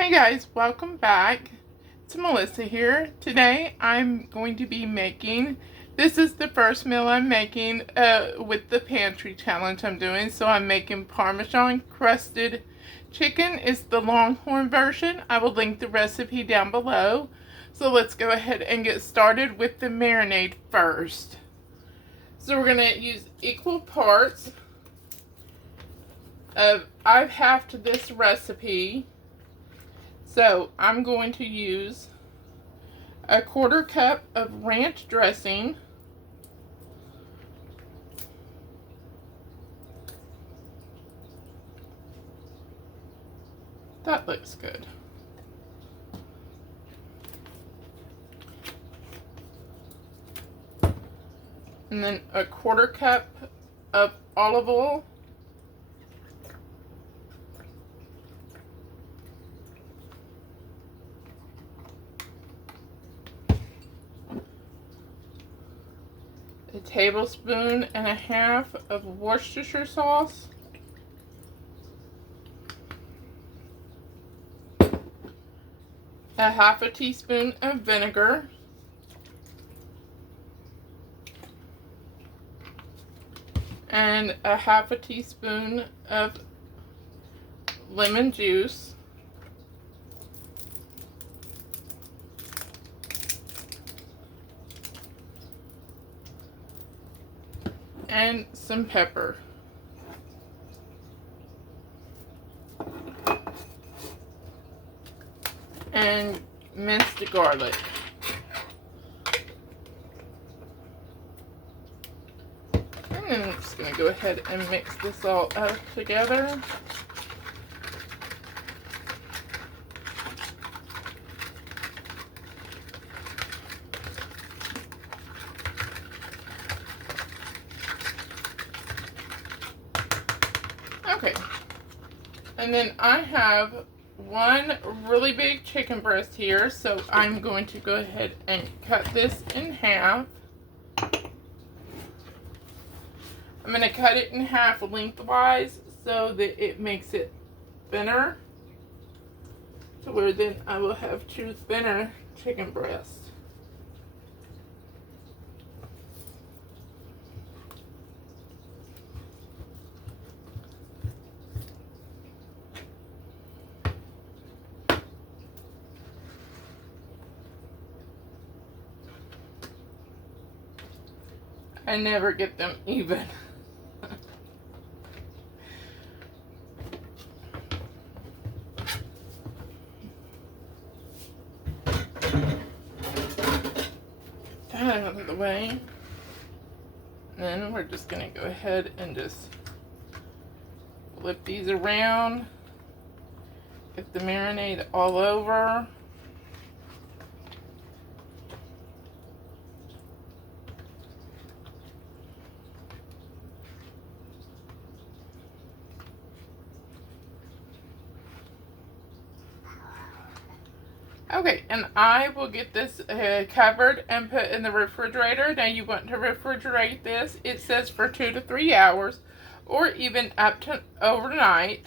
Hey guys, welcome back. It's Melissa here. Today I'm going to be making, this is the first meal I'm making with the pantry challenge I'm doing. So I'm making Parmesan Crusted chicken. It's the Longhorn version. I will link the recipe down below. So let's go ahead and get started with the marinade first. So we're going to use equal parts of, I've halved this recipe. So I'm going to use a 1/4 cup of ranch dressing, that looks good, and then a 1/4 cup of olive oil, a 1.5 tablespoons of Worcestershire sauce, a 1/2 teaspoon of vinegar, and a 1/2 teaspoon of lemon juice, and some pepper. And minced garlic. And then I'm just going to go ahead and mix this all up together. Okay, and then I have one really big chicken breast here, so I'm going to go ahead and cut this in half. I'm going to cut it in half lengthwise so that it makes it thinner, to where then I will have 2 thinner chicken breasts. I never get them even. That out of the way. And then we're just going to go ahead and just flip these around. Get the marinade all over. Okay, and I will get this covered and put in the refrigerator. Now you want to refrigerate this. It says for 2 to 3 hours, or even up to overnight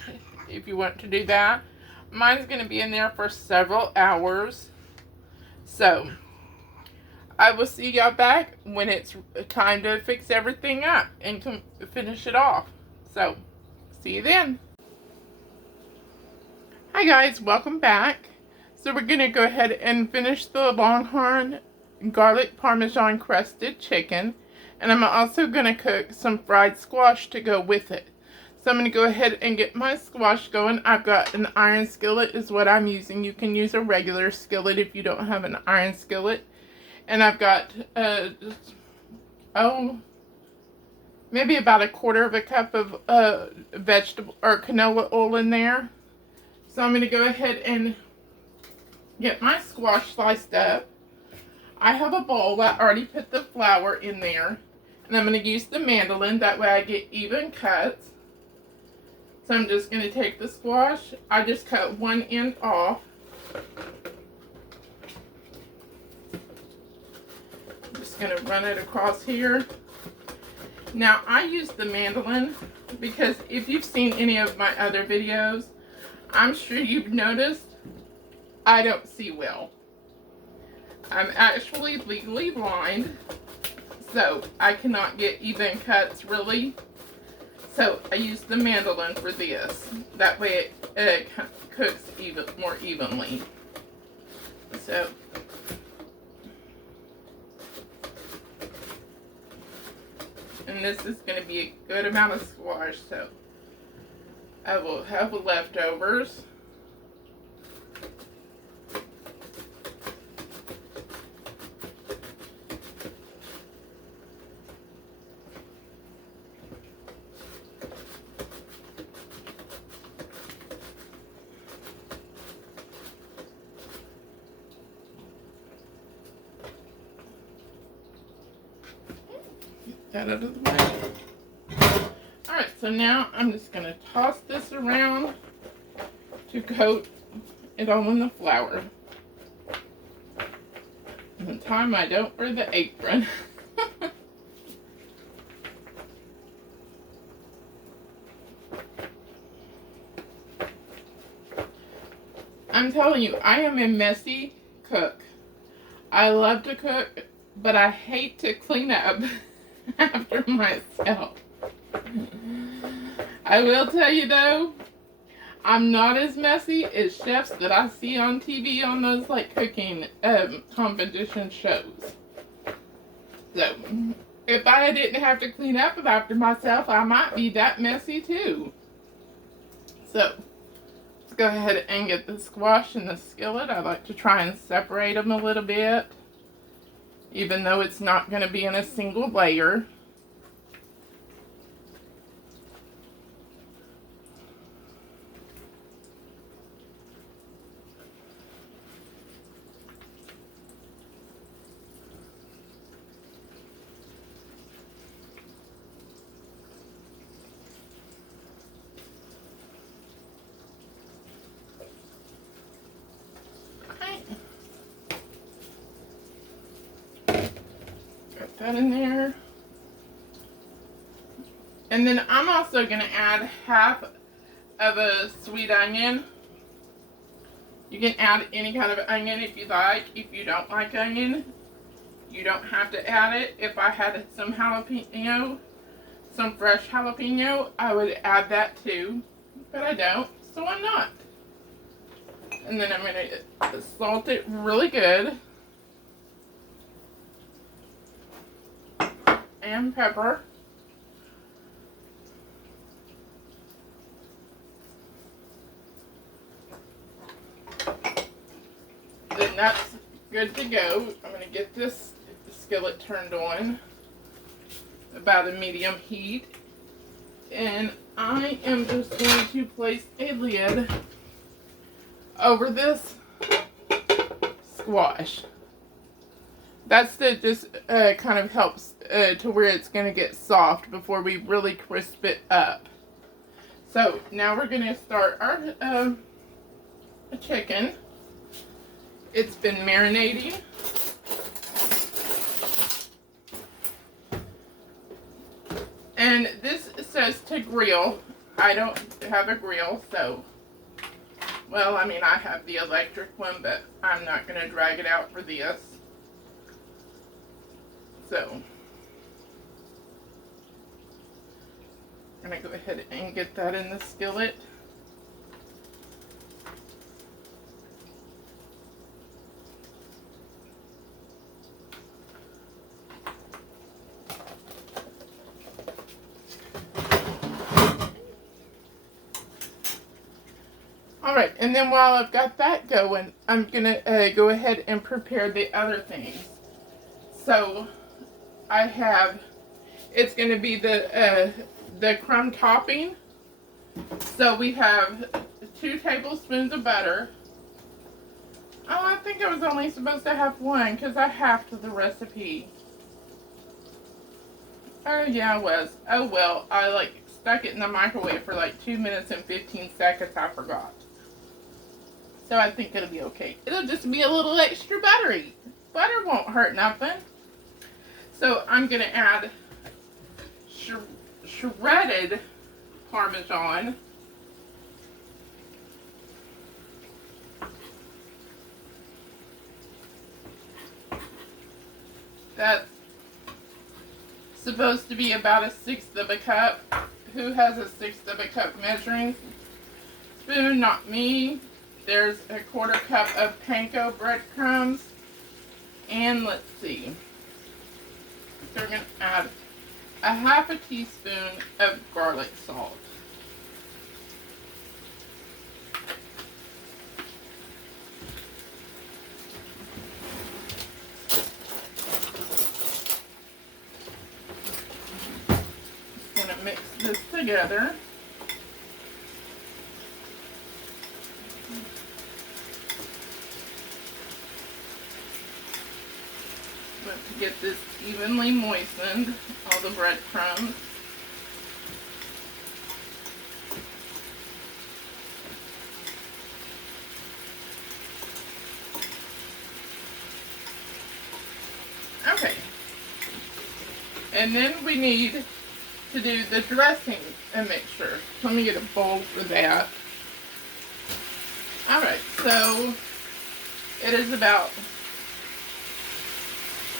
if you want to do that. Mine's going to be in there for several hours. So I will see y'all back when it's time to fix everything up and finish it off. So see you then. Hi guys, welcome back. So we're going to go ahead and finish the Longhorn garlic Parmesan crusted chicken. And I'm also going to cook some fried squash to go with it. So I'm going to go ahead and get my squash going. I've got an iron skillet is what I'm using. You can use a regular skillet if you don't have an iron skillet. And I've got, maybe about 1/4 cup of vegetable or canola oil in there. So I'm going to go ahead and get my squash sliced up. I have a bowl. I already put the flour in there. And I'm going to use the mandolin. That way I get even cuts. So I'm just going to take the squash. I just cut one end off. I'm just going to run it across here. Now I use the mandolin because if you've seen any of my other videos, I'm sure you've noticed I don't see well. I'm actually legally blind, so I cannot get even cuts really. So I use the mandolin for this. That way it cooks more evenly. So and this is going to be a good amount of squash, so I will have the leftovers. That out of the way. Alright, so now I'm just going to toss this around to coat it all in the flour. And the time I don't wear the apron. I'm telling you, I am a messy cook. I love to cook, but I hate to clean up after myself. I will tell you though, I'm not as messy as chefs that I see on TV on those like cooking competition shows. So, if I didn't have to clean up after myself, I might be that messy too. So, let's go ahead and get the squash in the skillet. I like to try and separate them a little bit, even though it's not going to be in a single layer. Got that in there. And then I'm also going to add half of a sweet onion. You can add any kind of onion if you like. If you don't like onion, you don't have to add it. If I had some jalapeno, some fresh jalapeno, I would add that too. But I don't, so I'm not. And then I'm going to salt it really good. And pepper. Then that's good to go. I'm going to get this skillet turned on about a medium heat. And I am just going to place a lid over this squash. That's to just kind of helps to where it's going to get soft before we really crisp it up. So now we're going to start our chicken. It's been marinating. And this says to grill. I don't have a grill, so, well, I mean, I have the electric one, but I'm not going to drag it out for this. So, I'm going to go ahead and get that in the skillet. Alright, and then while I've got that going, I'm going to go ahead and prepare the other things. So, I have, it's going to be the crumb topping. So we have 2 tablespoons of butter. Oh, I think I was only supposed to have 1 because I halved the recipe. Oh yeah, I was. Oh well, I like stuck it in the microwave for like 2 minutes and 15 seconds. I forgot. So I think it'll be okay. It'll just be a little extra buttery. Butter won't hurt nothing. So I'm going to add shredded Parmesan. That's supposed to be about 1/6 of a cup. Who has 1/6 of a cup measuring spoon? Not me. There's 1/4 cup of panko breadcrumbs. And let's see. So we're going to add 1/2 teaspoon of garlic salt. Just going to mix this together. To get this evenly moistened, all the breadcrumbs. Okay. And then we need to do the dressing mixture. Let me get a bowl for that. Alright, so it is about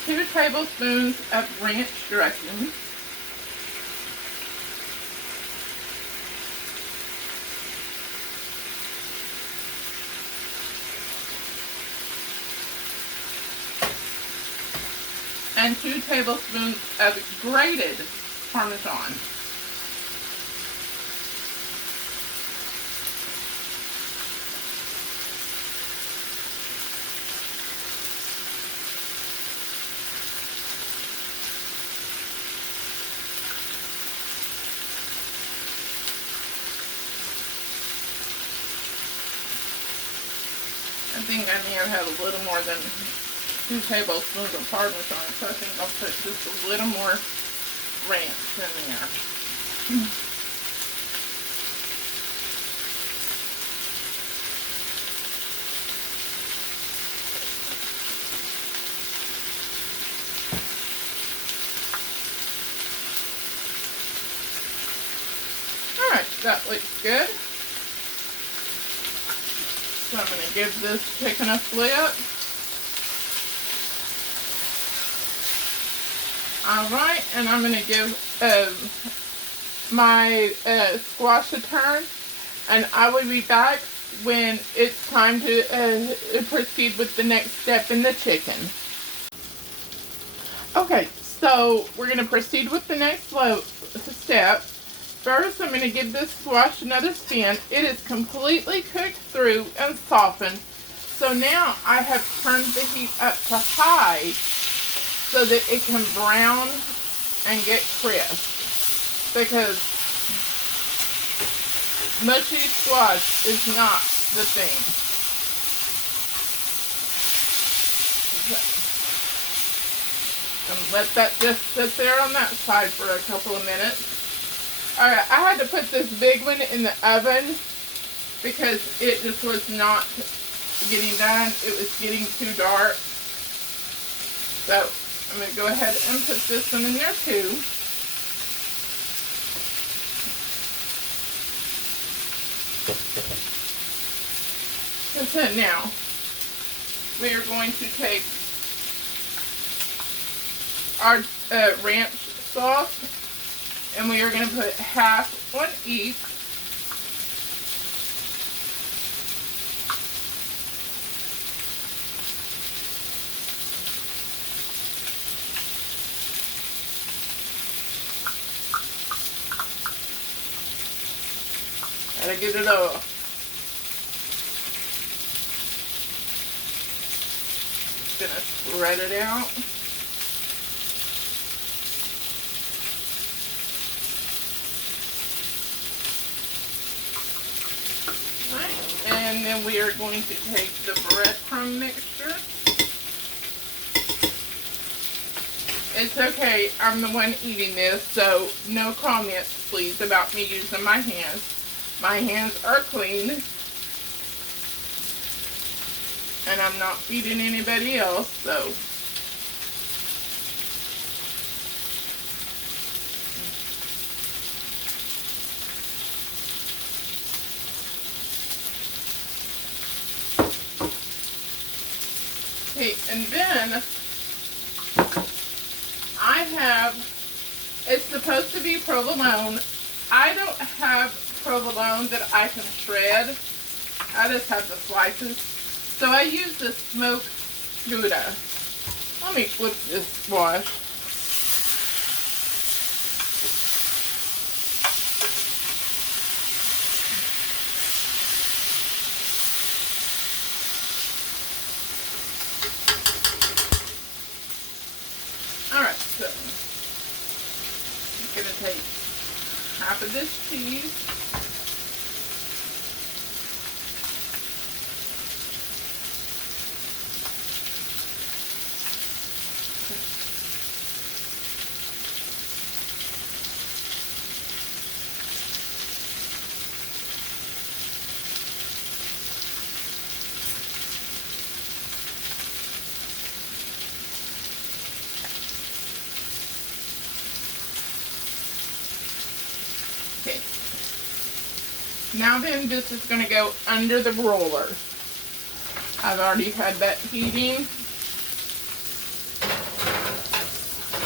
2 tablespoons of ranch dressing. And 2 tablespoons of grated Parmesan. I think I may have had a little more than 2 tablespoons of Parmesan, so I think I'll put just a little more ranch in there. Alright, that looks good. So I'm going to give this chicken a flip. Alright, and I'm going to give my squash a turn, and I will be back when it's time to proceed with the next step in the chicken. Okay, so we're going to proceed with the next step. First, I'm going to give this squash another spin. It is completely cooked through and softened. So now I have turned the heat up to high so that it can brown and get crisp. Because mushy squash is not the thing. And let that just sit there on that side for a couple of minutes. Alright, I had to put this big one in the oven because it just was not getting done. It was getting too dark. So I'm going to go ahead and put this one in there too. So now we are going to take our ranch sauce, and we are going to put half on each. Gotta get it all. Just gonna spread it out. And then we are going to take the breadcrumb mixture. It's okay, I'm the one eating this, so no comments, please, about me using my hands. My hands are clean. And I'm not feeding anybody else, so. Okay, and then supposed to be provolone. I don't have provolone that I can shred. I just have the slices. So I use the smoked Gouda. Let me flip this squash. Alright, so I'm going to take half of this cheese. Okay. Now then, this is going to go under the roller. I've already had that heating.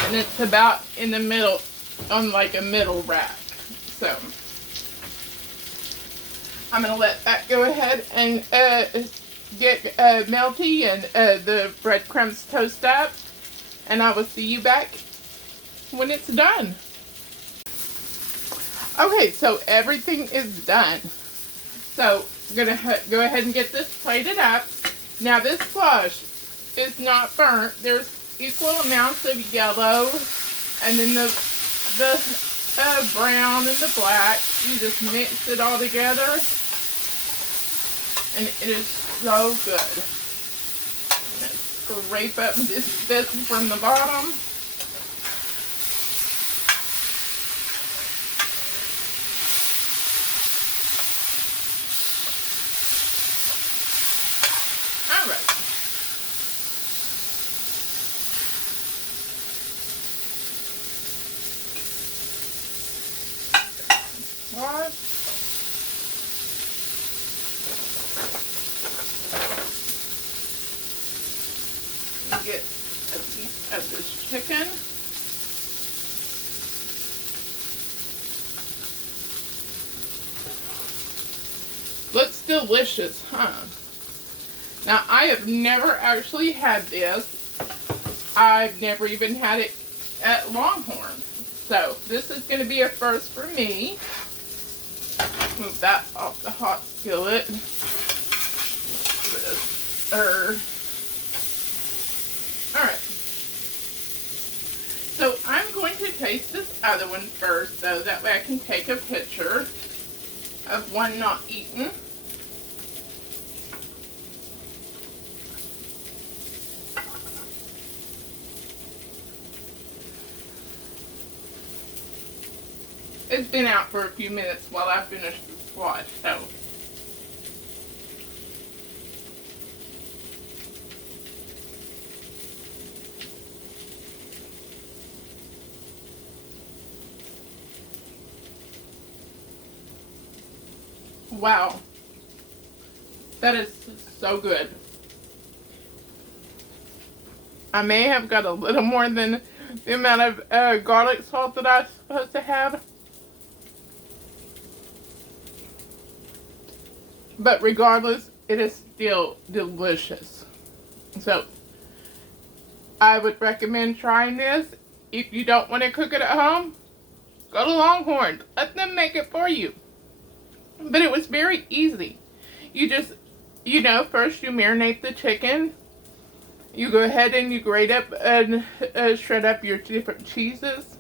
And it's about in the middle, on like a middle rack. So, I'm going to let that go ahead and get melty and the breadcrumbs toast up. And I will see you back when it's done. Okay, so everything is done. So, I'm going to go ahead and get this plated up. Now, this squash is not burnt. There's equal amounts of yellow and then the brown and the black. You just mix it all together. And it is so good. Scrape up this bit from the bottom. Alright. Get a piece of this chicken. Looks delicious, huh? Now, I have never actually had this. I've never even had it at Longhorn. So, this is going to be a first for me. Move that off the hot skillet. Alright. So, I'm going to taste this other one first, so that way I can take a picture of one not eaten. It's been out for a few minutes while I finish the squash, so. Wow. That is so good. I may have got a little more than the amount of garlic salt that I was supposed to have. But regardless, it is still delicious. So, I would recommend trying this. If you don't want to cook it at home, go to Longhorn. Let them make it for you. But it was very easy. You just, first you marinate the chicken. You go ahead and you grate up and shred up your different cheeses.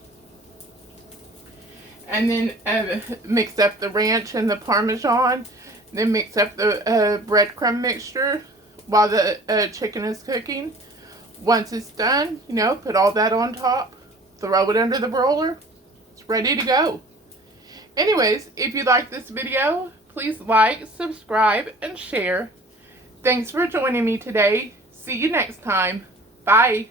And then mix up the ranch and the Parmesan. Then mix up the breadcrumb mixture while the chicken is cooking. Once it's done, put all that on top. Throw it under the broiler. It's ready to go. Anyways, if you like this video, please like, subscribe, and share. Thanks for joining me today. See you next time. Bye.